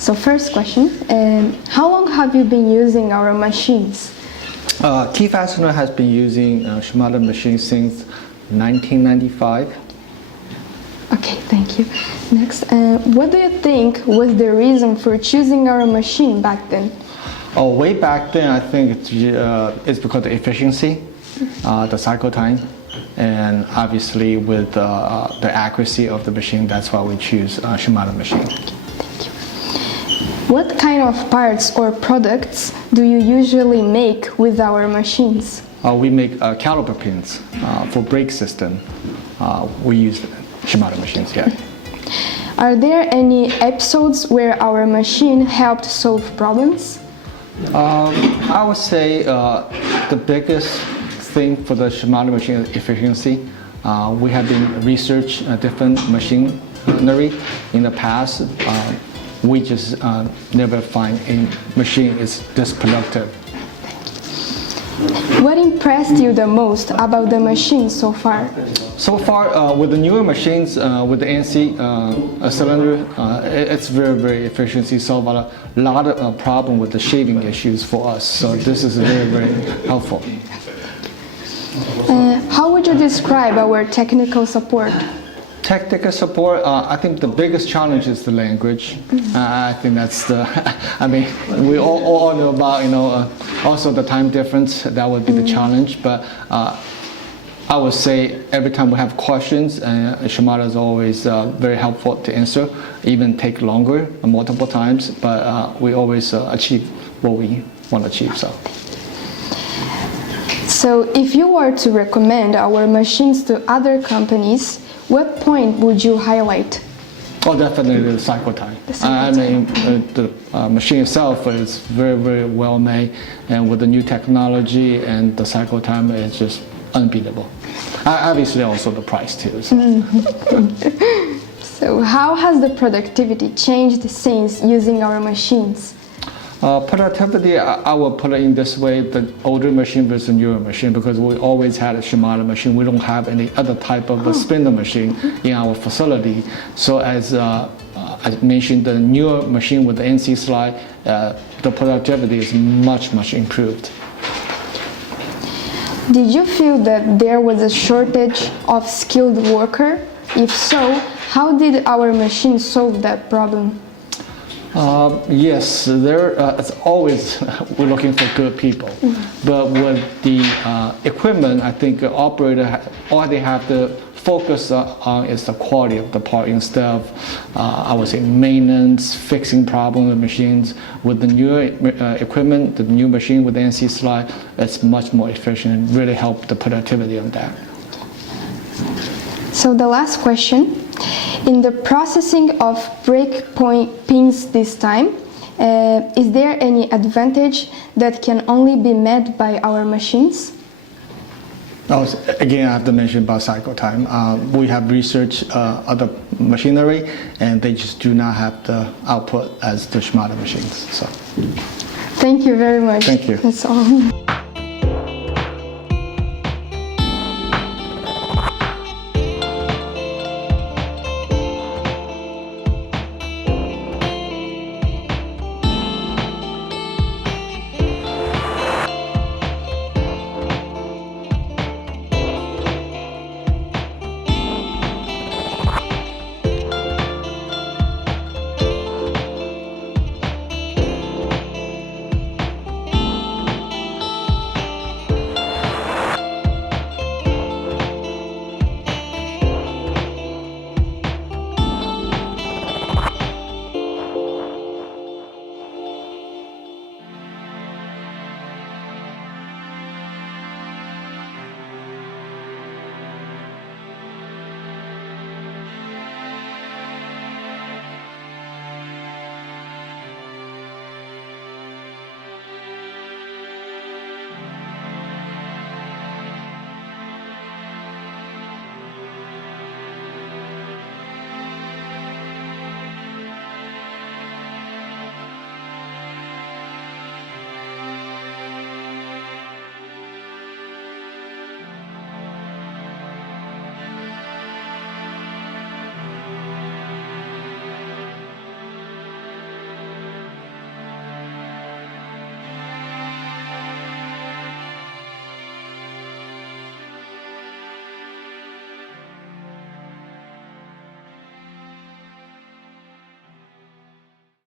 So first question, how long have you been using our machines? Key Fastener has been using Shimada Machine since 1995. Okay, thank you. Next, what do you think was the reason for choosing our machine back then? Oh, way back then, I think it's because of the efficiency, the cycle time, and obviously with the accuracy of the machine. That's why we choose Shimada Machine. Thank you. What kind of parts or products do you usually make with our machines? We make caliper pins for brake system. We use Shimada machines, yeah. Are there any episodes where our machine helped solve problems? I would say the biggest thing for the Shimada machine is efficiency. We have been research different machinery in the past. We just never find a machine is this productive. What impressed you the most about the machine so far? So far, with the newer machines, with the NC cylinder, it's very efficient. It solves a lot of problem with the shaving issues for us. So this is very helpful. How would you describe our technical support? Technical support, I think the biggest challenge is the language. I think that's the, I mean, we all know about, also the time difference, that would be the challenge. But I would say every time we have questions, Shimada is always very helpful to answer, even take longer, multiple times, but we always achieve what we want to achieve. So if you were to recommend our machines to other companies, what point would you highlight? Oh, definitely the cycle time. I mean, the machine itself is very well made, and with the new technology and the cycle time, it's just unbeatable. Obviously, also the price too. So how has the productivity changed since using our machines? Productivity, I will put it in this way: the older machine versus newer machine, because we always had a Shimada machine. We don't have any other type of a spindle machine in our facility. So as I mentioned, the newer machine with the NC slide, the productivity is much improved. Did you feel that there was a shortage of skilled worker? If so, how did our machine solve that problem? Yes, it's always we're looking for good people, but with the equipment, I think the operator all they have to focus on is the quality of the part instead of I would say maintenance, fixing problems with machines. With the newer equipment, the new machine with the NC slide, it's much more efficient. Really help the productivity on that. So the last question. In the processing of brake point pins this time, is there any advantage that can only be met by our machines? Again, I have to mention about cycle time. We have researched other machinery, and they just do not have the output as the Shimada machines. So, thank you very much. Thank you. That's all.